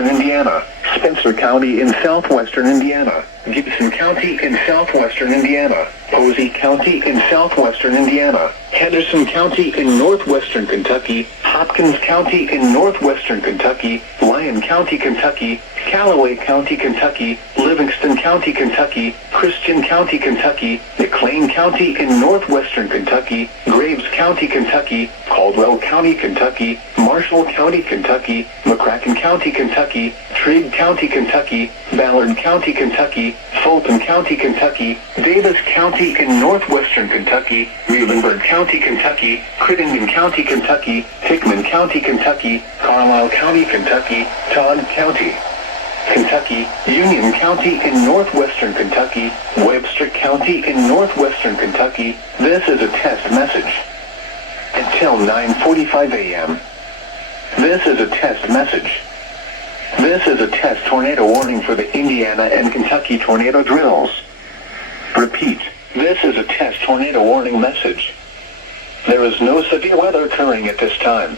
southwestern Indiana, Spencer County in southwestern Indiana, Gibson County in southwestern Indiana, Posey County in southwestern Indiana, Henderson County in northwestern Kentucky, Hopkins County in northwestern Kentucky, Lyon County, Kentucky, Callaway County, Kentucky, Livingston County, Kentucky, Christian County, Kentucky, McLean County in northwestern Kentucky, Graves County, Kentucky, Caldwell County, Kentucky, Marshall County, Kentucky, McCracken County, Kentucky, Trigg County, Kentucky, Ballard County, Kentucky, Fulton County, Kentucky, Davis County in northwestern Kentucky, Muhlenberg County, Kentucky, Crittenden County, Kentucky, Hickman County, Kentucky, Carlisle County, Kentucky, Todd County, Kentucky, Union County in northwestern Kentucky, Webster County in northwestern Kentucky. This is a test message. Until 9:45 a.m. This is a test message. This is a test tornado warning for the Indiana and Kentucky tornado drills. Repeat, this is a test tornado warning message. There is no severe weather occurring at this time.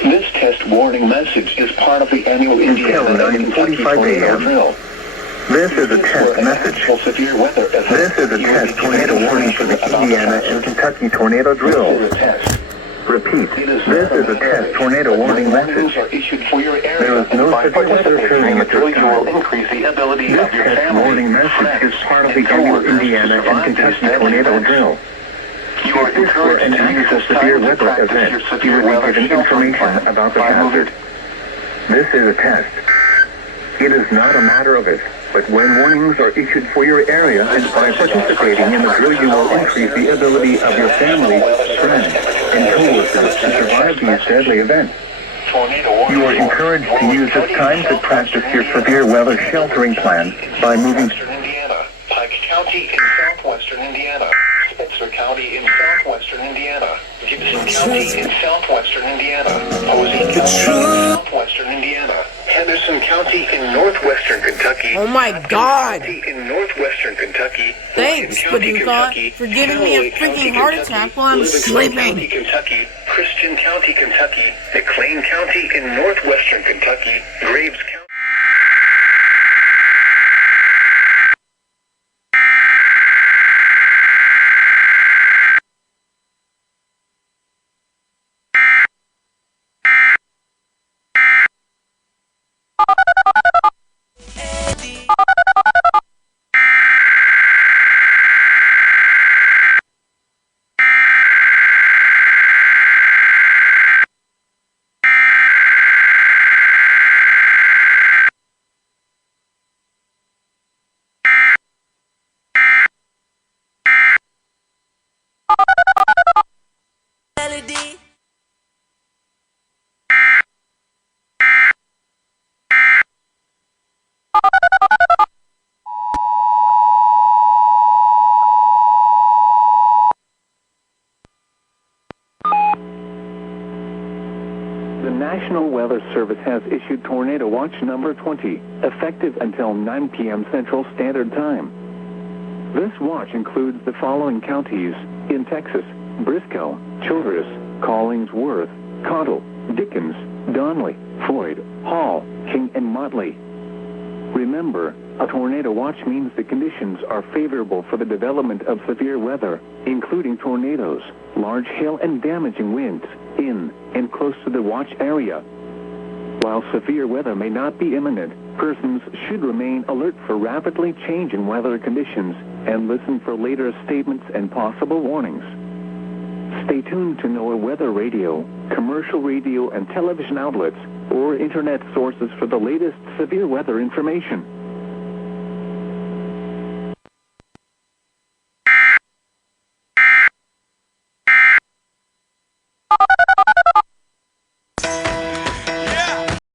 This test warning message is part of the annual Indiana and Kentucky tornado drill. This is a test message. This is a test tornado warning for the Indiana and Kentucky tornado drill. Repeat, this is a test tornado warning message. There is no severe weather occurring at this time. This test warning message is part of the annual Indiana and Kentucky tornado drill. If this were an unusual severe weather event, you would be given information about the hazard. This is a test. It is not a matter of if, but when warnings are issued for your area, and by participating in the drill you will increase the ability of your family, friends, and co-workers to survive these deadly events. You are encouraged to use this time to practice your severe weather sheltering plan by moving to Indiana, Pike County in southwestern Indiana, Spencer County in southwestern Indiana, Gibson County in southwestern Indiana, Posey County in southwestern Indiana, Henderson County in northwestern Kentucky. Oh my God! In northwestern Kentucky. Thanks, Paducah, for giving me a freaking heart attack while I'm sleeping. Kentucky, Christian County, Kentucky, McLean County in northwestern Kentucky, Graves County. The National Weather Service has issued Tornado Watch number 20, effective until 9 p.m. Central Standard Time. This watch includes the following counties in Texas: Briscoe, Childress, Collingsworth, Cottle, Dickens, Donley, Floyd, Hall, King, and Motley. Remember, a tornado watch means the conditions are favorable for the development of severe weather, including tornadoes, large hail, and damaging winds in and close to the watch area. While severe weather may not be imminent, persons should remain alert for rapidly changing weather conditions and listen for later statements and possible warnings. Stay tuned to NOAA weather radio, commercial radio and television outlets, or internet sources for the latest severe weather information.